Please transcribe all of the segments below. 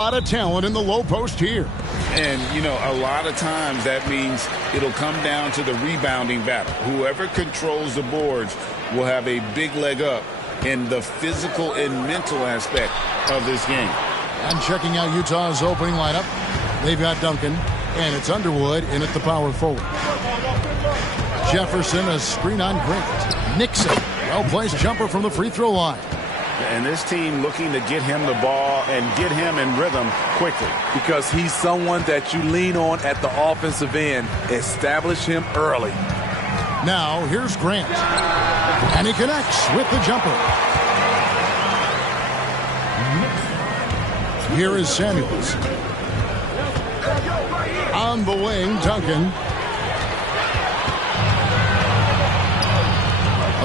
A lot of talent in the low post here. And, you know, a lot of times that means it'll come down to the rebounding battle. Whoever controls the boards will have a big leg up in the physical and mental aspect of this game. And checking out Utah's opening lineup, they've got Duncan, and it's Underwood in at the power forward. Jefferson, a screen on Grant. Nixon, well-placed jumper from the free throw line. And this team looking to get him the ball and get him in rhythm quickly. Because he's someone that you lean on at the offensive end. Establish him early. Now, here's Grant. And he connects with the jumper. Here is Samuels. On the wing, Duncan.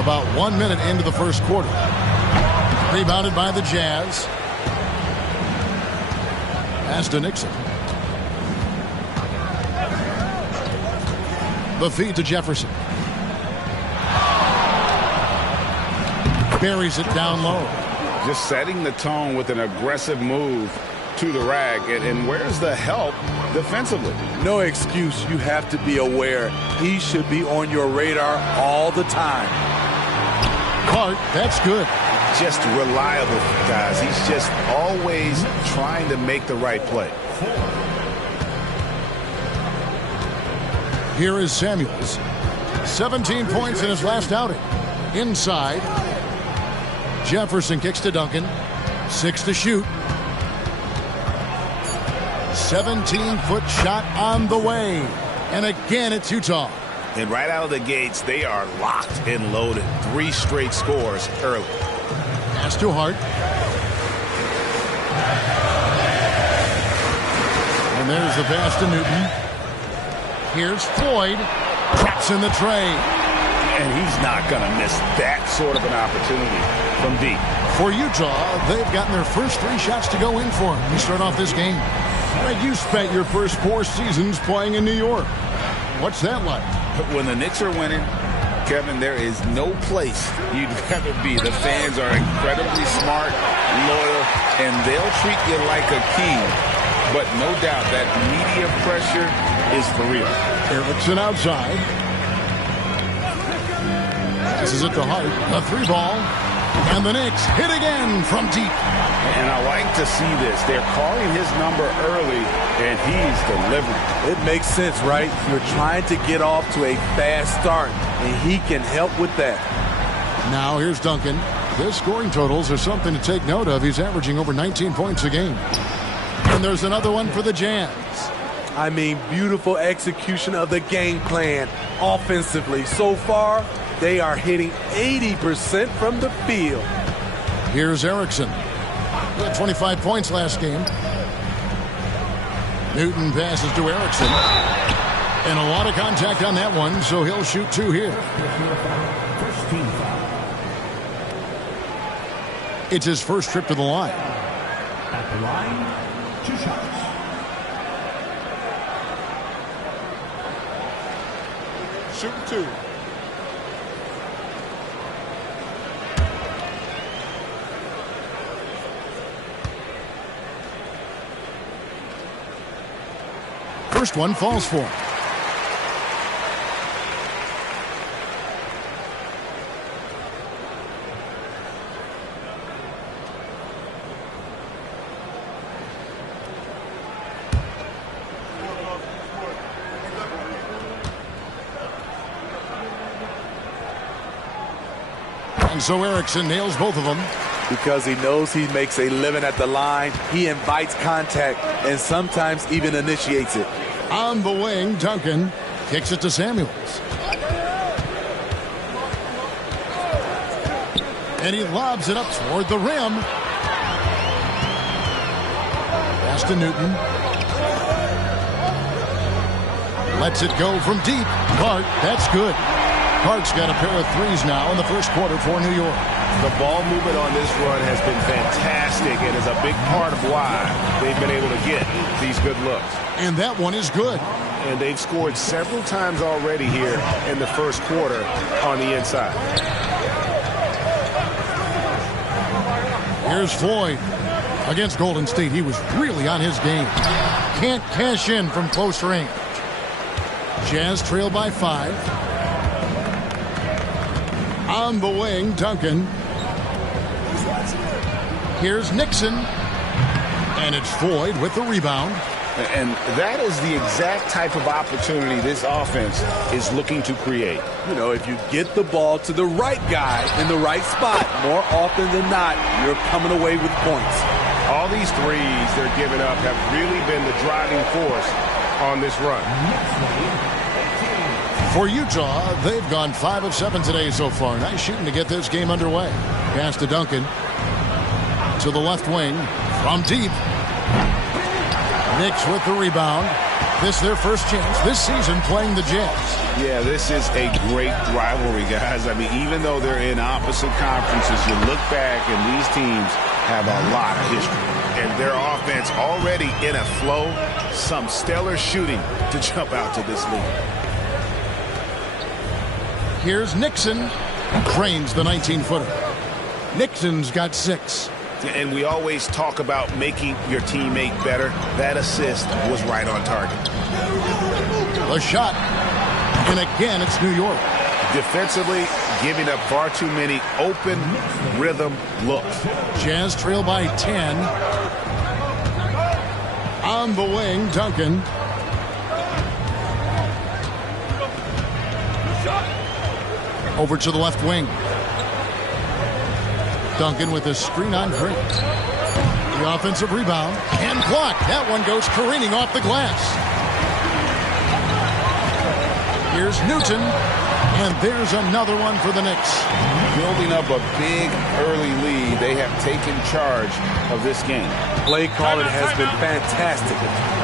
About 1 minute into the first quarter. Rebounded by the Jazz. Pass to Nixon. The feed to Jefferson. Buries it down low. Just setting the tone with an aggressive move to the rack. And where's the help defensively? No excuse. You have to be aware. He should be on your radar all the time. Clark, that's good. Just reliable, guys. He's just always trying to make the right play. Here is Samuels. 17 points in his last outing. Inside. Jefferson kicks to Duncan. 6 to shoot. 17-foot shot on the way. And again, it's Utah. And right out of the gates, they are locked and loaded. 3 straight scores early. Pass to Hart. And there's the pass to Newton. Here's Floyd. Traps in the tray. And he's not going to miss that sort of an opportunity from deep. For Utah, they've gotten their first 3 shots to go in for them to start off this game. Greg, you spent your first 4 seasons playing in New York. What's that like? When the Knicks are winning, Kevin, there is no place you'd rather be. The fans are incredibly smart, loyal, and they'll treat you like a king. But no doubt that media pressure is for real. Erickson outside. This is it to Hart. A 3-ball. And the Knicks hit again from deep. And I like to see this. They're calling his number early, and he's delivering. It makes sense, right? You're trying to get off to a fast start, and he can help with that. Now here's Duncan. His scoring totals are something to take note of. He's averaging over 19 points a game. And there's another one for the Jazz. I mean, beautiful execution of the game plan offensively. So far, they are hitting 80% from the field. Here's Erickson. He had 25 points last game. Newton passes to Erickson. And a lot of contact on that one, so he'll shoot 2 here. It's his first trip to the line. At the line, 2 shots. Shooting 2. First one falls for him. And so Erickson nails both of them. Because he knows he makes a living at the line, he invites contact and sometimes even initiates it. On the wing, Duncan kicks it to Samuels. And he lobs it up toward the rim. Pass to Newton. Lets it go from deep. Clark, that's good. Clark's got a pair of 3s now in the first quarter for New York. The ball movement on this run has been fantastic and is a big part of why they've been able to get these good looks. And that one is good. And they've scored several times already here in the first quarter on the inside. Here's Floyd. Against Golden State, he was really on his game. Can't cash in from close range. Jazz trail by 5. On the wing, Duncan. Here's Nixon. And it's Floyd with the rebound. And that is the exact type of opportunity this offense is looking to create. You know, if you get the ball to the right guy in the right spot, more often than not, you're coming away with points. All these threes they're giving up have really been the driving force on this run. For Utah, they've gone 5 of 7 today so far. Nice shooting to get this game underway. Pass to Duncan. To the left wing. From deep. Knicks with the rebound. This their first chance this season playing the Jazz. Yeah, this is a great rivalry, guys. I mean, even though they're in opposite conferences, you look back and these teams have a lot of history. And their offense already in a flow. Some stellar shooting to jump out to this lead. Here's Nixon. Cranes the 19-footer. Nixon's got 6. And we always talk about making your teammate better. That assist was right on target. The shot. And again, it's New York. Defensively, giving up far too many open rhythm looks. Jazz trail by 10. On the wing, Duncan. Over to the left wing. Duncan with a screen on Green. The offensive rebound and block. That one goes careening off the glass. Here's Newton. And there's another one for the Knicks. Building up a big early lead. They have taken charge of this game. Play calling has been fantastic.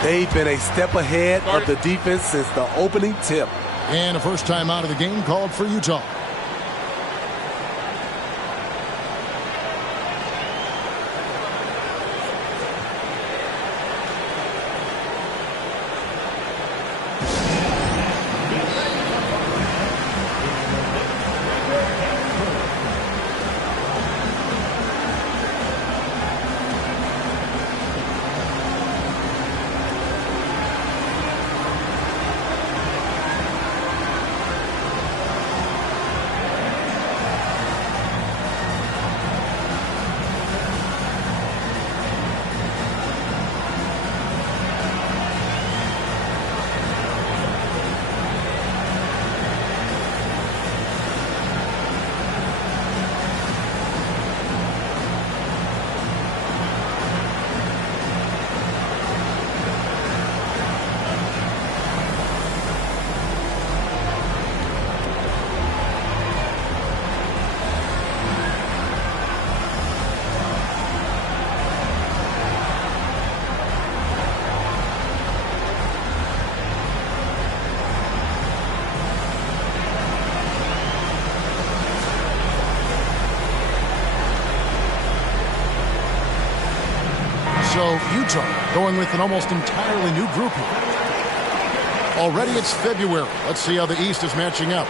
They've been a step ahead of the defense since the opening tip. And a first time out of the game called for Utah. So Utah going with an almost entirely new group here. Already it's February. Let's see how the East is matching up.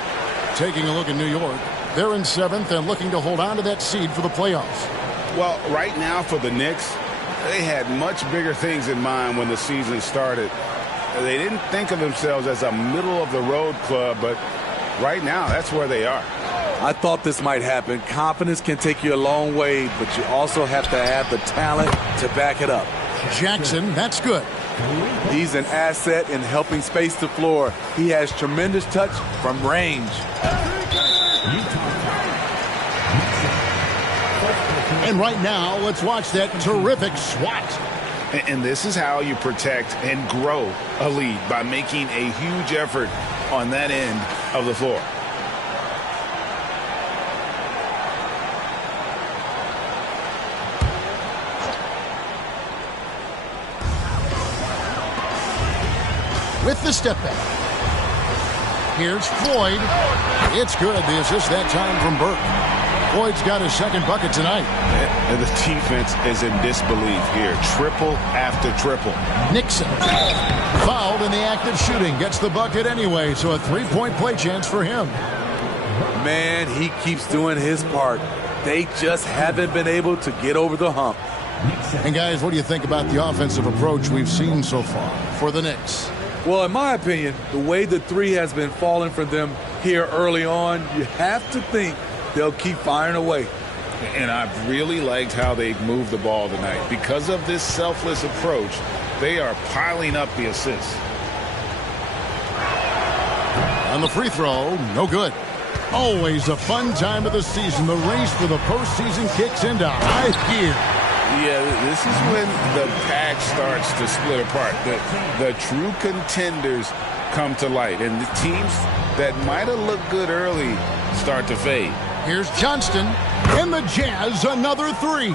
Taking a look at New York. They're in 7th and looking to hold on to that seed for the playoffs. Well, right now for the Knicks, they had much bigger things in mind when the season started. They didn't think of themselves as a middle-of-the-road club, but right now that's where they are. I thought this might happen. Confidence can take you a long way, but you also have to have the talent to back it up. Jackson, that's good. He's an asset in helping space the floor. He has tremendous touch from range. And right now, let's watch that terrific swat. And this is how you protect and grow a lead, by making a huge effort on that end of the floor. With the step back. Here's Floyd. It's good. The assist that time from Burke. Floyd's got his second bucket tonight. And the defense is in disbelief here. Triple after triple. Nixon fouled in the act of shooting. Gets the bucket anyway, so a three-point play chance for him. Man, he keeps doing his part. They just haven't been able to get over the hump. And guys, what do you think about the offensive approach we've seen so far for the Knicks? Well, in my opinion, the way the three has been falling for them here early on, you have to think they'll keep firing away. And I've really liked how they moved the ball tonight. Because of this selfless approach, they are piling up the assists. On the free throw, no good. Always a fun time of the season. The race for the postseason kicks into high gear. Yeah, this is when the pack starts to split apart. The true contenders come to light, and the teams that might have looked good early start to fade. Here's Johnston, and the Jazz another three.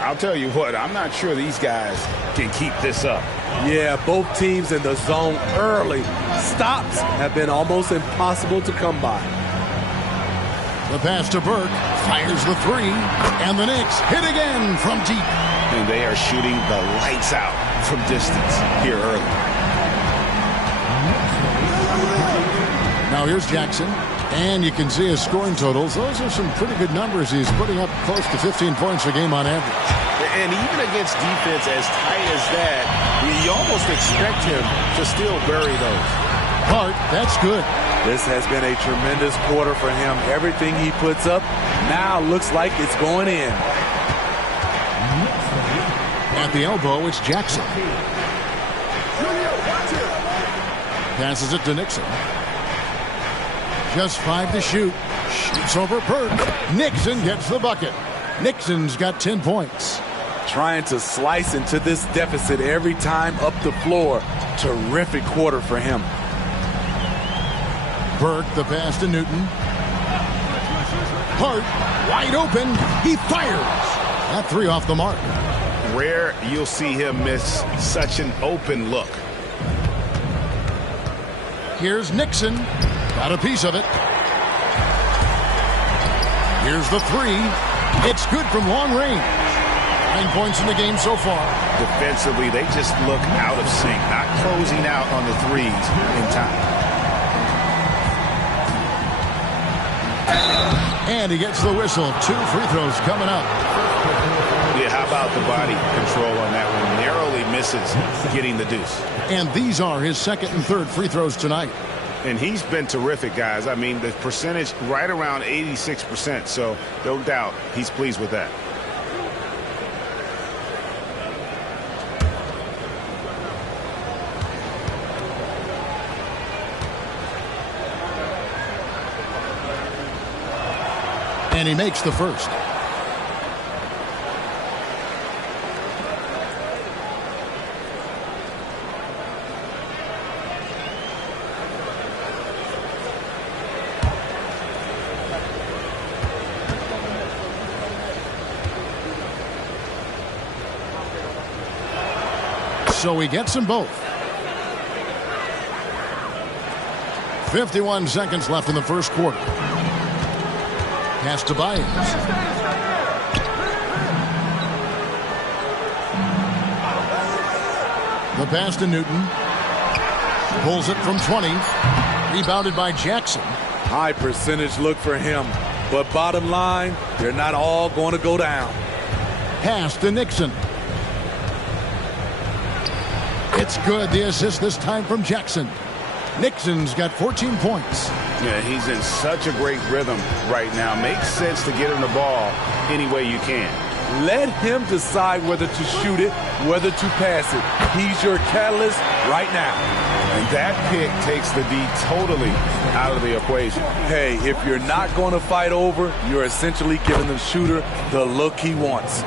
I'll tell you what, I'm not sure these guys can keep this up. Yeah, both teams in the zone early. Stops have been almost impossible to come by. The pass to Burke, fires the three, and the Knicks hit again from deep. And they are shooting the lights out from distance here early. Now here's Jackson, and you can see his scoring totals. Those are some pretty good numbers. He's putting up close to 15 points a game on average. And even against defense as tight as that, you almost expect him to still bury those. Hart, that's good. This has been a tremendous quarter for him. Everything he puts up now looks like it's going in. At the elbow, it's Jackson. Passes it to Nixon. Just 5 to shoot. Shoots over Burke. Nixon gets the bucket. Nixon's got 10 points. Trying to slice into this deficit every time up the floor. Terrific quarter for him. Burke, the pass to Newton. Hart, wide open. He fires. That three off the mark. Rare you'll see him miss such an open look. Here's Nixon. Got a piece of it. Here's the three. It's good from long range. 9 points in the game so far. Defensively, they just look out of sync, not closing out on the threes in time. And he gets the whistle. 2 free throws coming up. Yeah, how about the body control on that one? Narrowly misses getting the deuce. And these are his second and third free throws tonight. And he's been terrific, guys. I mean, the percentage right around 86%, so no doubt he's pleased with that. And he makes the first. So he gets them both. 51 seconds left in the first quarter. Pass to Byers. The pass to Newton. Pulls it from 20. Rebounded by Jackson. High percentage look for him. But bottom line, they're not all going to go down. Pass to Nixon. It's good. The assist this time from Jackson. Nixon's got 14 points. Yeah, he's in such a great rhythm right now. Makes sense to get him the ball any way you can. Let him decide whether to shoot it, whether to pass it. He's your catalyst right now. And that pick takes the D totally out of the equation. Hey, if you're not going to fight over, you're essentially giving the shooter the look he wants.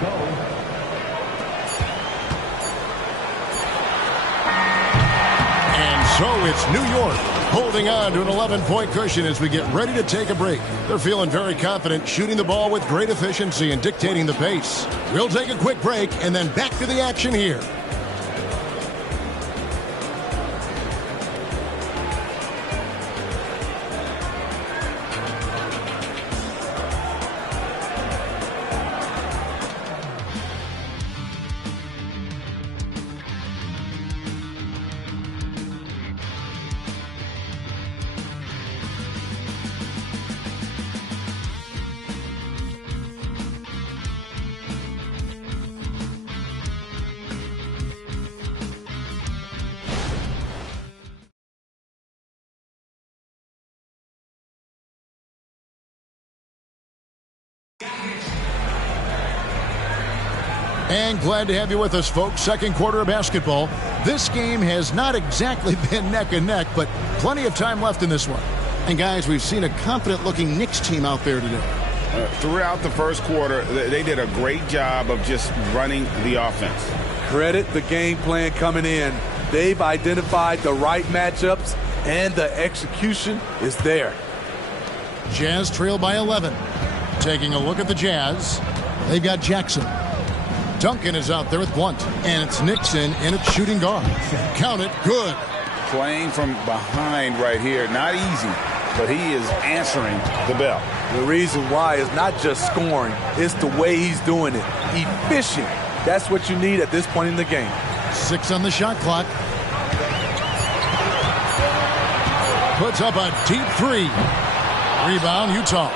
And so it's New York holding on to an 11-point cushion as we get ready to take a break. They're feeling very confident, shooting the ball with great efficiency and dictating the pace. We'll take a quick break and then back to the action here. And glad to have you with us, folks. Second quarter of basketball. This game has not exactly been neck and neck, but plenty of time left in this one. And guys, we've seen a confident-looking Knicks team out there today. Throughout the first quarter, they did a great job of just running the offense. Credit the game plan coming in. They've identified the right matchups, and the execution is there. Jazz trail by 11. Taking a look at the Jazz, they've got Jackson. Duncan is out there with Blunt, and it's Nixon in at shooting guard. Count it, good. Playing from behind right here, not easy, but he is answering the bell. The reason why is not just scoring, it's the way he's doing it. Efficient. That's what you need at this point in the game. 6 on the shot clock. Puts up a deep 3. Rebound, Utah.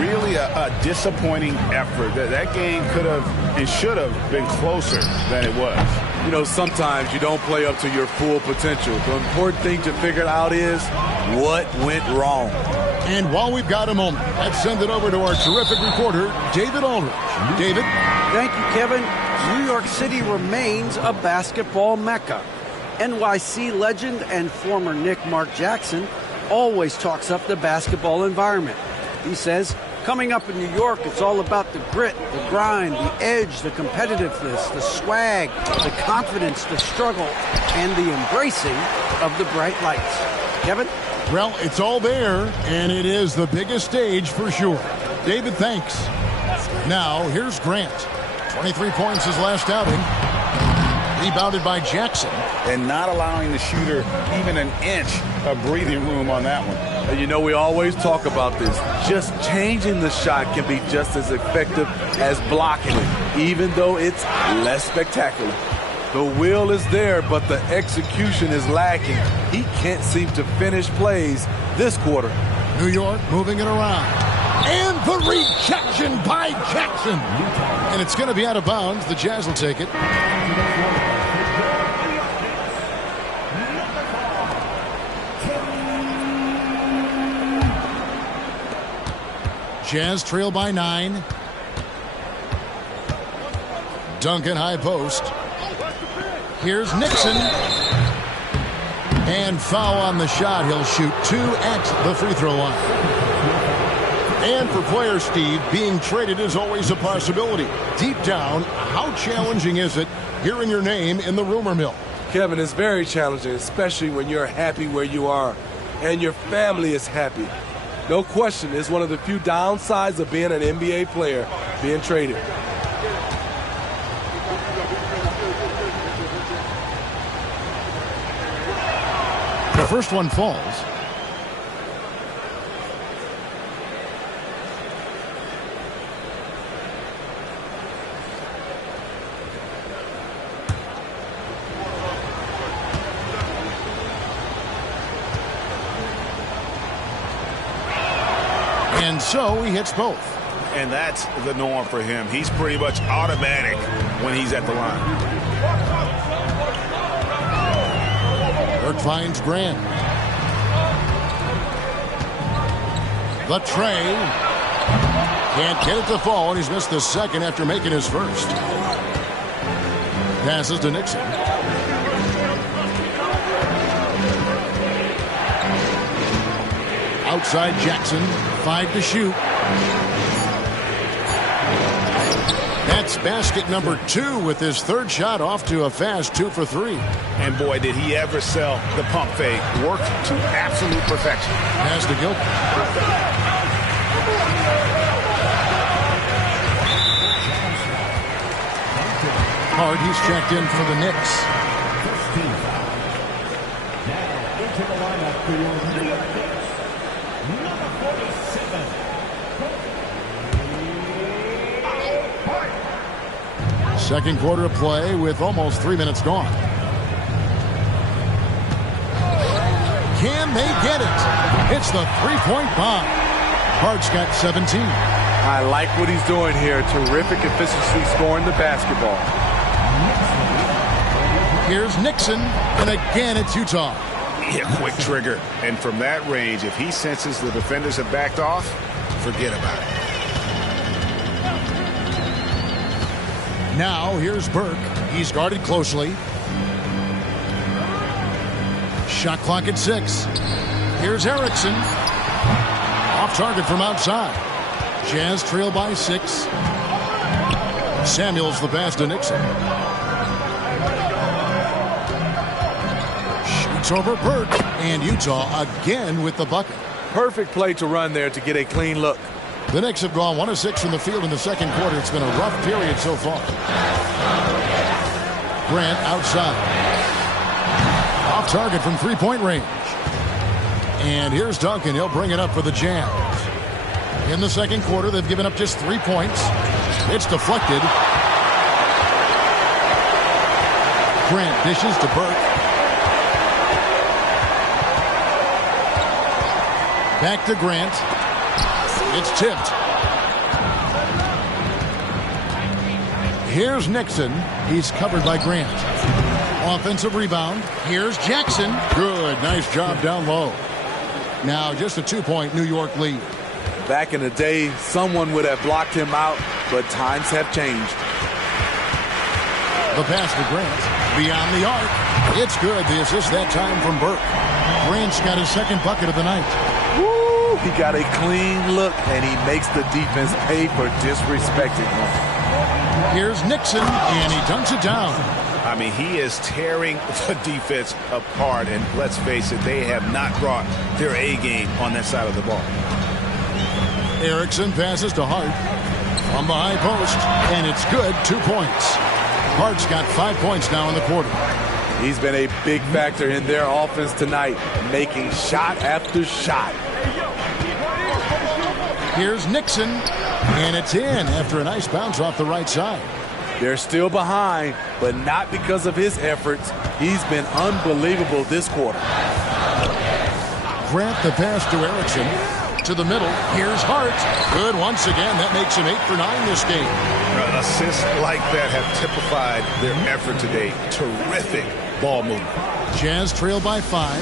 Really a disappointing effort. That game could have and should have been closer than it was. You know, sometimes you don't play up to your full potential. The important thing to figure out is what went wrong. And while we've got a moment, let's send it over to our terrific reporter, David Aldridge. David? Thank you, Kevin. New York City remains a basketball mecca. NYC legend and former Knick Mark Jackson always talks up the basketball environment. He says, coming up in New York, it's all about the grit, the grind, the edge, the competitiveness, the swag, the confidence, the struggle, and the embracing of the bright lights. Kevin? Well, it's all there, and it is the biggest stage for sure. David, thanks. Now, here's Grant. 23 points his last outing. Rebounded by Jackson. And not allowing the shooter even an inch of breathing room on that one. And you know, we always talk about this. Just changing the shot can be just as effective as blocking it, even though it's less spectacular. The will is there, but the execution is lacking. He can't seem to finish plays this quarter. New York moving it around. And the rejection by Jackson. And it's going to be out of bounds. The Jazz will take it. Jazz trail by 9. Duncan high post. Here's Nixon. And foul on the shot. He'll shoot 2 at the free throw line. And for players, Steve, being traded is always a possibility. Deep down, how challenging is it hearing your name in the rumor mill? Kevin, it's very challenging, especially when you're happy where you are and your family is happy. No question, it's one of the few downsides of being an NBA player, being traded. The first one falls. And so he hits both. And that's the norm for him. He's pretty much automatic when he's at the line. Burke finds Grant. The tray. Can't get it to fall, and he's missed the second after making his first. Passes to Nixon. Outside Jackson. 5 to shoot. That's basket number 2 with his third shot off to a fast 2 for 3. And boy, did he ever sell the pump fake. Worked to absolute perfection. Pass to Gilbert. Hard, he's checked in for the Knicks. Now into the lineup for your New York Knicks. Number 47. Second quarter of play with almost 3 minutes gone. Can they get it? It's the three-point bomb. Hart's got 17. I like what he's doing here. Terrific efficiency scoring the basketball. Here's Nixon, and again it's Utah. Yeah, quick trigger. And from that range, if he senses the defenders have backed off, forget about it. Now here's Burke. He's guarded closely. Shot clock at 6. Here's Erickson. Off target from outside. Jazz trail by 6. Samuels the pass to Nixon. Shoots over Burke. And Utah again with the bucket. Perfect play to run there to get a clean look. The Knicks have gone 1 of 6 from the field in the second quarter. It's been a rough period so far. Grant outside. Off target from three-point range. And here's Duncan. He'll bring it up for the Jazz. In the second quarter, they've given up just 3 points. It's deflected. Grant dishes to Burke. Back to Grant. It's tipped. Here's Nixon. He's covered by Grant. Offensive rebound. Here's Jackson. Good. Nice job down low. Now just a 2-point New York lead. Back in the day, someone would have blocked him out, but times have changed. The pass to Grant. Beyond the arc. It's good. The assist that time from Burke. Grant's got his second bucket of the night. Woo! He got a clean look, and he makes the defense pay for disrespecting him. Here's Nixon, and he dunks it down. I mean, he is tearing the defense apart, and let's face it, they have not brought their A game on that side of the ball. Erickson passes to Hart from the high post, and it's good. 2 points. Hart's got 5 points now in the quarter. He's been a big factor in their offense tonight, making shot after shot. Here's Nixon, and it's in after a nice bounce off the right side. They're still behind, but not because of his efforts. He's been unbelievable this quarter. Grant the pass to Erickson. To the middle. Here's Hart. Good once again. That makes him 8 for 9 this game. Assists like that have typified their effort today. Terrific ball movement. Jazz trail by 5.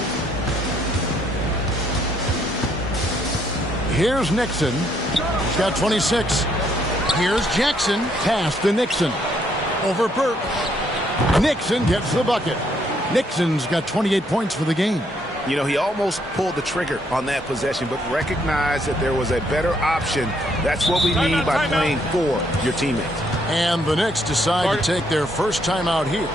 Here's Nixon. He's got 26. Here's Jackson. Pass to Nixon. Over Burke. Nixon gets the bucket. Nixon's got 28 points for the game. You know, he almost pulled the trigger on that possession, but recognized that there was a better option. That's what we mean by playing for your teammates. And the Knicks decide to take their first time out here.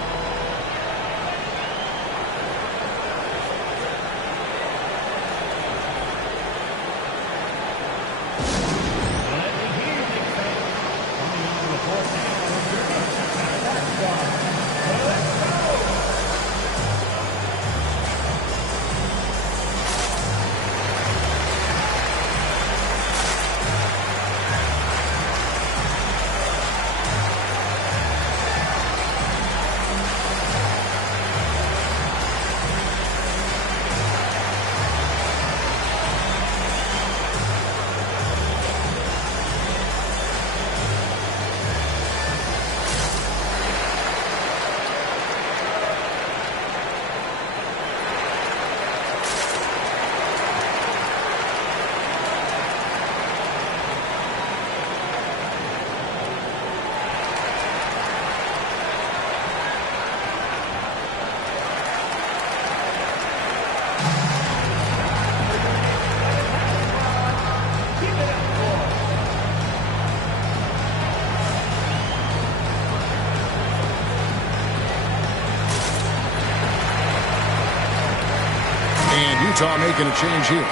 Utah making a change here.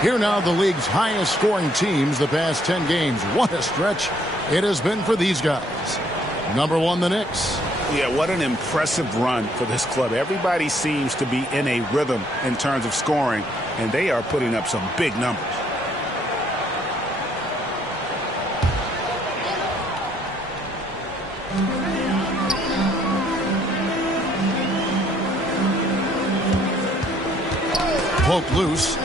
Here now the league's highest scoring teams the past 10 games. What a stretch it has been for these guys. Number 1, the Knicks. Yeah, what an impressive run for this club. Everybody seems to be in a rhythm in terms of scoring, and they are putting up some big numbers. Poke loose.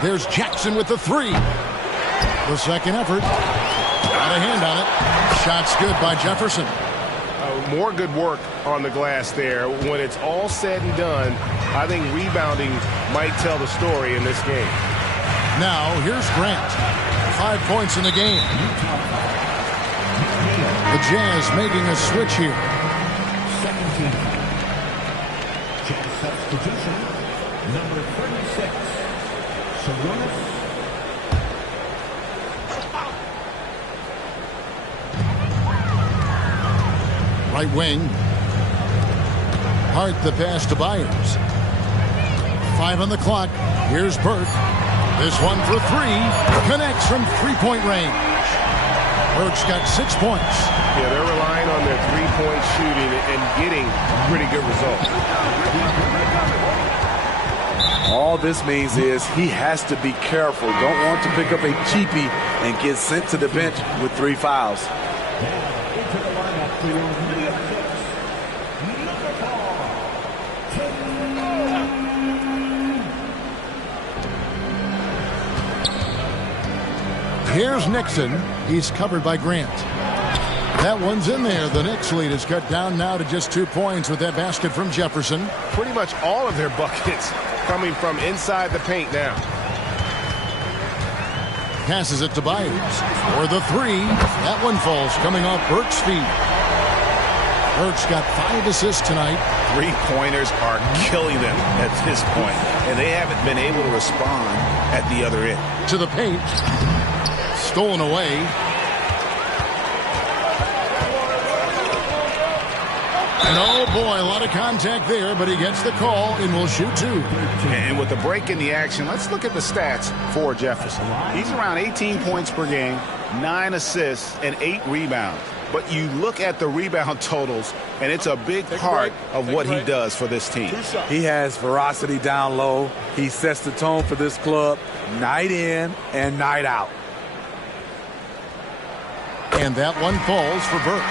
There's Jackson with the 3. The second effort. Got a hand on it. Shot's good by Jefferson. More good work on the glass there. When it's all said and done, I think rebounding might tell the story in this game. Now, here's Grant. 5 points in the game. The Jazz making a switch here. Second team. Jazz substitution. Number 36. Sarunas. Right wing. Hart the pass to Byers. 5 on the clock. Here's Burke. This one for 3. Connects from three-point range. Burke's got 6 points. Yeah, they're relying on their three-point shooting and getting pretty good results. All this means is he has to be careful. Don't want to pick up a cheapie and get sent to the bench with 3 fouls. Into the lineup for your New York Knicks. Number 4. Here's Nixon. He's covered by Grant. That one's in there. The Knicks lead is cut down now to just 2 points with that basket from Jefferson. Pretty much all of their buckets coming from inside the paint now. Passes it to Byers for the 3. That one falls coming off Burke's feet. Burke's got 5 assists tonight. Three-pointers are killing them at this point, and they haven't been able to respond at the other end. To the paint. Stolen away. And oh boy, a lot of contact there, but he gets the call and will shoot 2. And with the break in the action, let's look at the stats for Jefferson. He's around 18 points per game, 9 assists, and 8 rebounds. But you look at the rebound totals, and it's a big part of what he does for this team. He has ferocity down low. He sets the tone for this club night in and night out. And that one falls for Burke.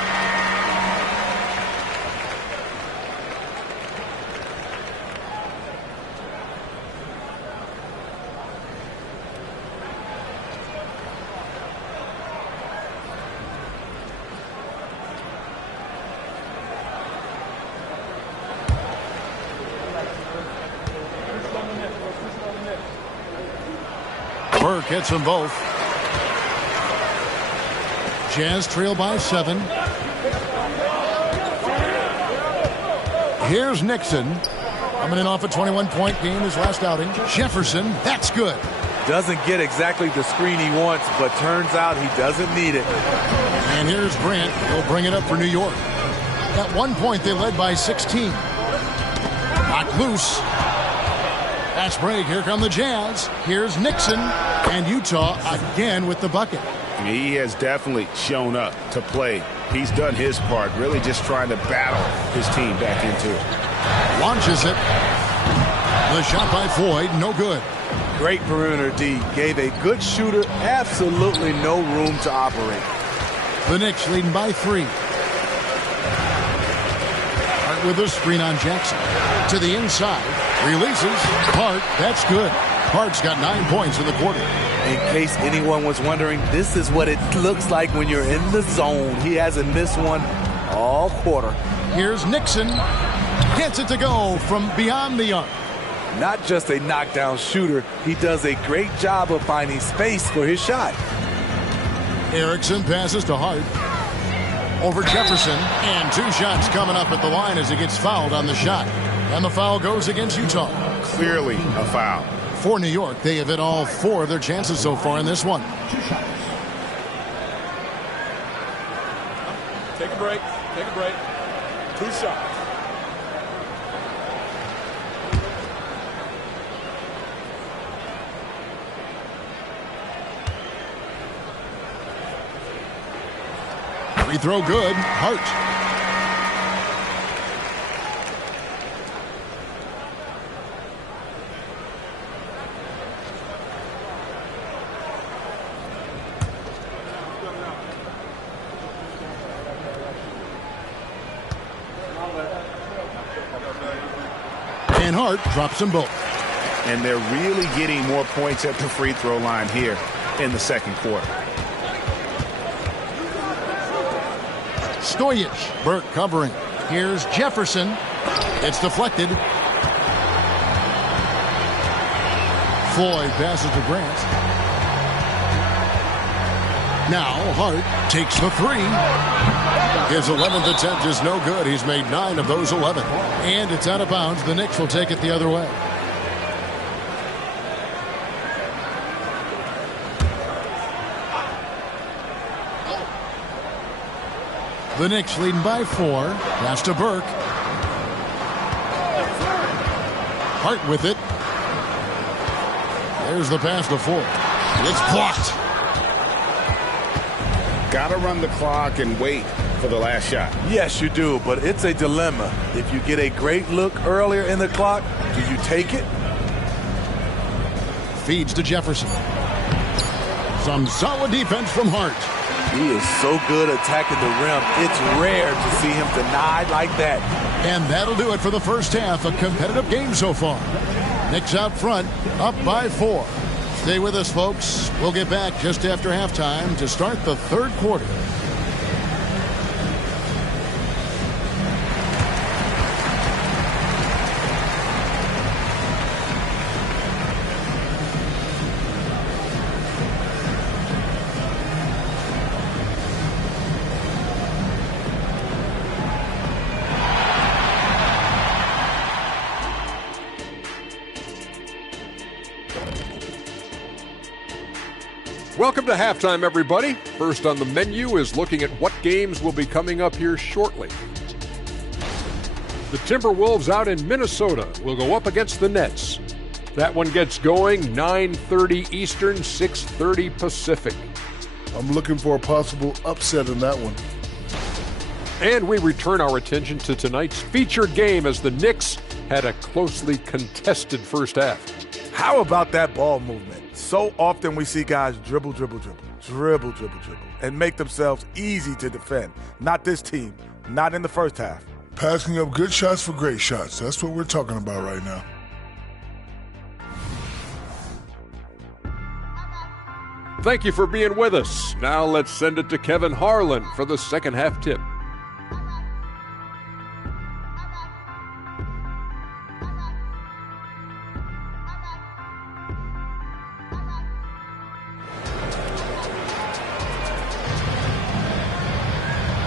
Burke hits them both. Jazz trail by 7. Here's Nixon. Coming in off a 21-point game his last outing. Jefferson, that's good. Doesn't get exactly the screen he wants, but turns out he doesn't need it. And here's Grant. He'll bring it up for New York. At one point, they led by 16. Knocked loose. Fast break. Here come the Jazz. Here's Nixon. And Utah again with the bucket. He has definitely shown up to play. He's done his part, really just trying to battle his team back into it. Launches it. The shot by Floyd, no good. Great perimeter D. Gave a good shooter absolutely no room to operate. The Knicks leading by 3. Hart with a screen on Jackson. To the inside. Releases. Hart, that's good. Hart's got 9 points in the quarter. In case anyone was wondering, this is what it looks like when you're in the zone. He hasn't missed one all quarter. Here's Nixon. Gets it to go from beyond the arc. Not just a knockdown shooter, he does a great job of finding space for his shot. Erickson passes to Hart. Over Jefferson. And 2 shots coming up at the line as he gets fouled on the shot. And the foul goes against Utah. Clearly a foul. For New York, they have hit all 4 of their chances so far in this one. 2 shots. Take a break. Take a break. 2 shots. Free throw good. Hart. And Hart drops them both. And they're really getting more points at the free throw line here in the second quarter. Stojic. Burke covering. Here's Jefferson. It's deflected. Floyd passes to Grant. Now Hart takes the three. His 11th attempt is no good. He's made 9 of those 11. And it's out of bounds. The Knicks will take it the other way. The Knicks leading by 4. Pass to Burke. Hart with it. There's the pass to Ford. It's blocked. Got to run the clock and wait for the last shot. Yes, you do, but it's a dilemma. If you get a great look earlier in the clock, do you take it? Feeds to Jefferson. Some solid defense from Hart. He is so good attacking the rim. It's rare to see him denied like that. And that'll do it for the first half. A competitive game so far. Knicks out front, up by 4. Stay with us, folks. We'll get back just after halftime to start the third quarter. Welcome to halftime, everybody. First on the menu is looking at what games will be coming up here shortly. The Timberwolves out in Minnesota will go up against the Nets. That one gets going 9:30 Eastern, 6:30 Pacific. I'm looking for a possible upset in that one. And we return our attention to tonight's featured game as the Knicks had a closely contested first half. How about that ball movement? So often we see guys dribble, and make themselves easy to defend. Not this team, not in the first half. Passing up good shots for great shots. That's what we're talking about right now. Thank you for being with us. Now let's send it to Kevin Harlan for the second half tip.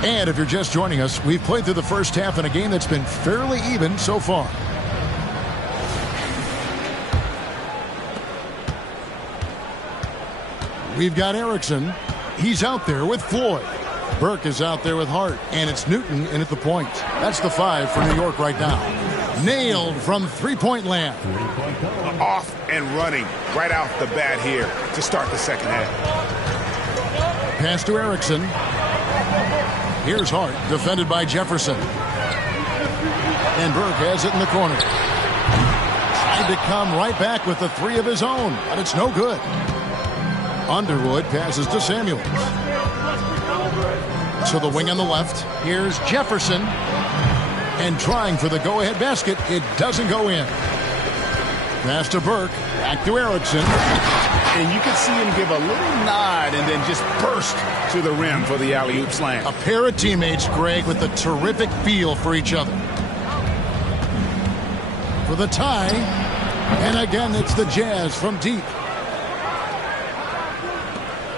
And if you're just joining us, we've played through the first half in a game that's been fairly even so far. We've got Erickson. He's out there with Floyd. Burke is out there with Hart. And it's Newton in at the point. That's the 5 for New York right now. Nailed from three-point land. Off and running right off the bat here to start the second half. Pass to Erickson. Here's Hart, defended by Jefferson. And Burke has it in the corner. Tried to come right back with the 3 of his own, but it's no good. Underwood passes to Samuels. To the wing on the left. Here's Jefferson. And trying for the go-ahead basket. It doesn't go in. Pass to Burke. Back to Erickson. And you can see him give a little nod and then just burst to the rim for the alley-oop slam. A pair of teammates, Greg, with a terrific feel for each other. For the tie. And again, it's the Jazz from deep.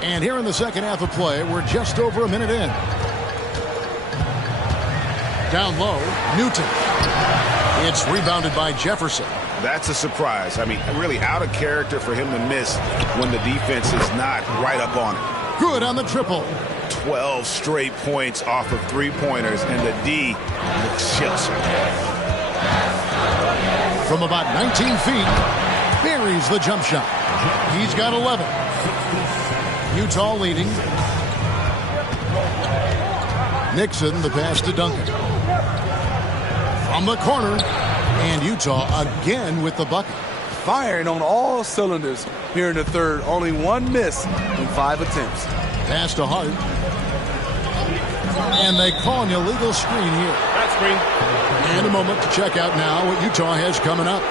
And here in the second half of play, we're just over a minute in. Down low, Newton. It's rebounded by Jefferson. That's a surprise. I mean, really out of character for him to miss when the defense is not right up on it. Good on the triple. 12 straight points off of three-pointers, and the D looks sheltered. From about 19 feet, buries the jump shot. He's got 11. Utah leading. Nixon, the pass to Duncan. From the corner. And Utah again with the bucket. Firing on all cylinders here in the third. Only one miss in 5 attempts. Pass to Hart. And they call an illegal screen here. That screen. And a moment to check out now what Utah has coming up.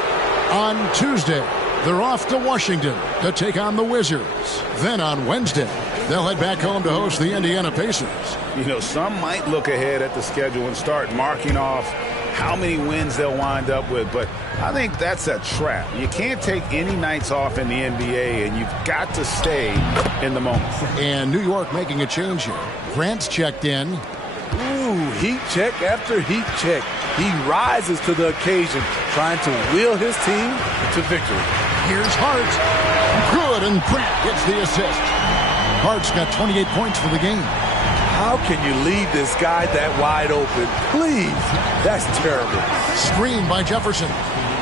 On Tuesday, they're off to Washington to take on the Wizards. Then on Wednesday, they'll head back home to host the Indiana Pacers. You know, some might look ahead at the schedule and start marking off how many wins they'll wind up with, but I think that's a trap. You can't take any nights off in the NBA, and you've got to stay in the moment. And New York making a change here. Grant's checked in. Ooh, heat check after heat check. He rises to the occasion, trying to wheel his team to victory. Here's Hart. Good, and Grant gets the assist. Hart's got 28 points for the game. How can you leave this guy that wide open? Please, that's terrible. Screen by Jefferson.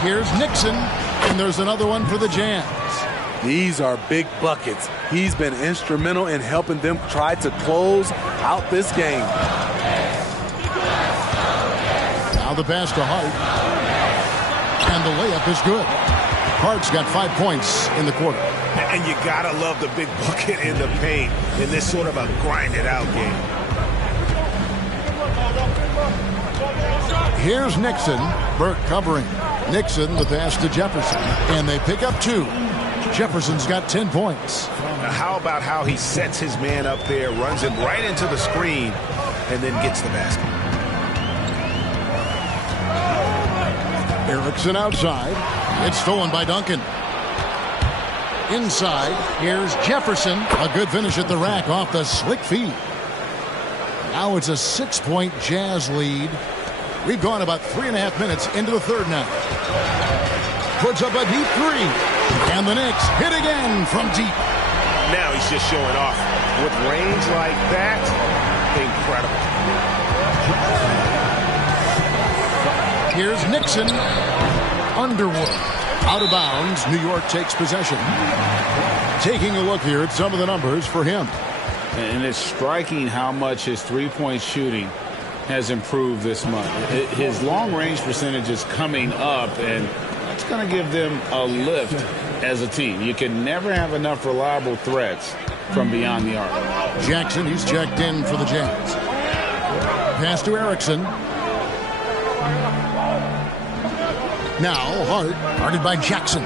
Here's Nixon, and there's another one for the Jazz. These are big buckets. He's been instrumental in helping them try to close out this game. Now the pass to Hart. And the layup is good. Hart's got 5 points in the quarter. And you gotta love the big bucket in the paint in this sort of a grinded-out game. Here's Nixon. Burke covering. Nixon, the pass to Jefferson. And they pick up 2. Jefferson's got 10 points. Now how about how he sets his man up there, runs him right into the screen, and then gets the basket. Erickson outside. It's stolen by Duncan. Inside, here's Jefferson. A good finish at the rack off the slick feed. Now it's a 6-point Jazz lead. We've gone about 3.5 minutes into the third now. Puts up a deep 3. And the Knicks hit again from deep. Now he's just showing off. With range like that, incredible. Here's Nixon. Underwood. Out of bounds. New York takes possession. Taking a look here at some of the numbers for him. And it's striking how much his three-point shooting has improved this month. His long-range percentage is coming up, and it's going to give them a lift as a team. You can never have enough reliable threats from beyond the arc. Jackson, he's checked in for the Jazz. Pass to Erickson. Now Hart, guarded by Jackson.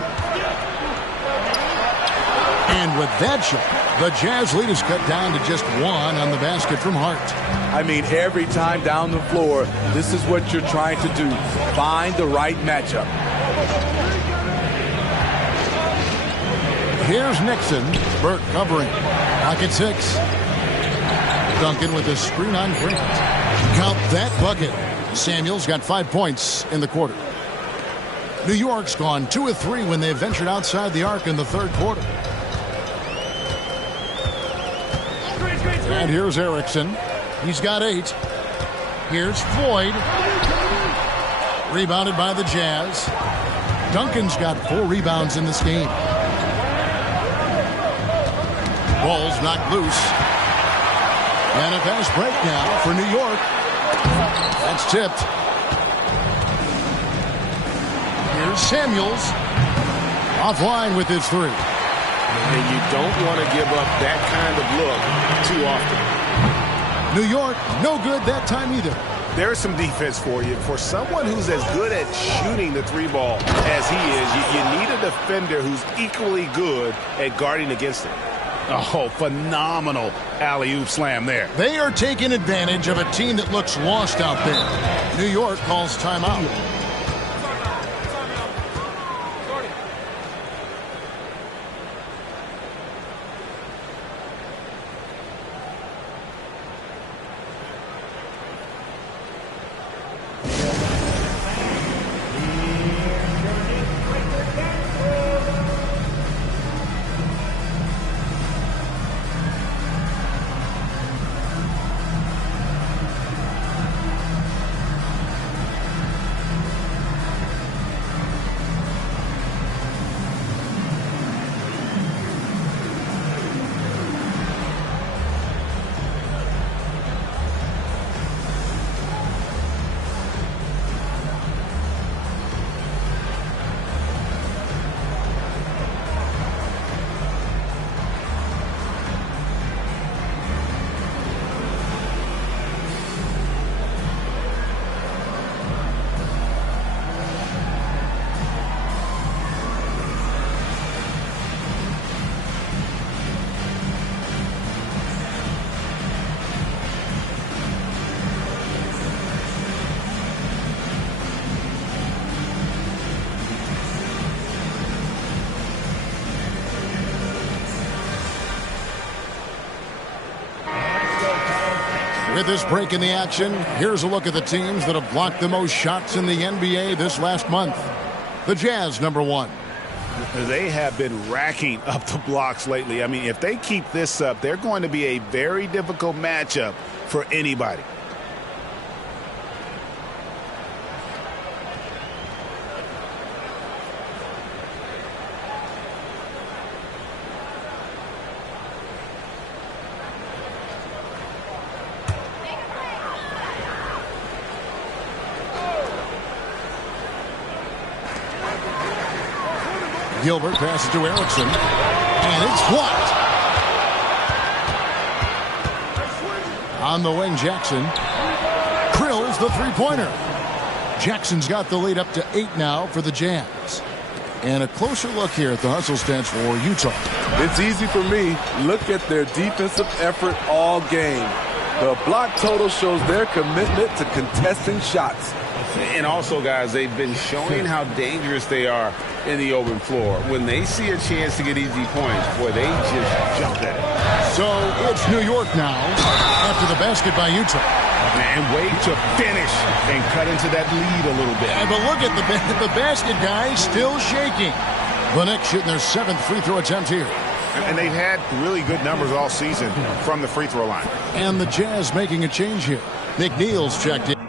And with that shot, the Jazz lead is cut down to just 1 on the basket from Hart. I mean, every time down the floor, this is what you're trying to do. Find the right matchup. Here's Nixon. Burke covering. Pocket 6. Duncan with a screen on Grant. Count that bucket. Samuel's got 5 points in the quarter. New York's gone 2 of 3 when they ventured outside the arc in the third quarter. And here's Erickson. He's got 8. Here's Floyd. Rebounded by the Jazz. Duncan's got 4 rebounds in this game. Ball's knocked loose. And a fast break now for New York. That's tipped. Here's Samuels. Offline with his 3. And you don't want to give up that kind of look too often. New York, no good that time either. There's some defense for you. For someone who's as good at shooting the 3-ball as he is, you need a defender who's equally good at guarding against it. Oh, phenomenal alley-oop slam there. They are taking advantage of a team that looks lost out there. New York calls timeout. With this break in the action, here's a look at the teams that have blocked the most shots in the NBA this last month. The Jazz, number 1. They have been racking up the blocks lately. I mean, if they keep this up, they're going to be a very difficult matchup for anybody. Gilbert passes to Erickson, and it's blocked. On the wing, Jackson drills the three-pointer. Jackson's got the lead up to 8 now for the Jazz. And a closer look here at the hustle stats for Utah. It's easy for me. Look at their defensive effort all game. The block total shows their commitment to contesting shots. And also, guys, they've been showing how dangerous they are in the open floor. When they see a chance to get easy points, boy, they just jump at it. So it's New York now after the basket by Utah. And wait to finish and cut into that lead a little bit. But look at the basket guy still shaking. The Knicks shooting their 7th free throw attempt here. And they've had really good numbers all season from the free throw line. And the Jazz making a change here. McNeil's checked in.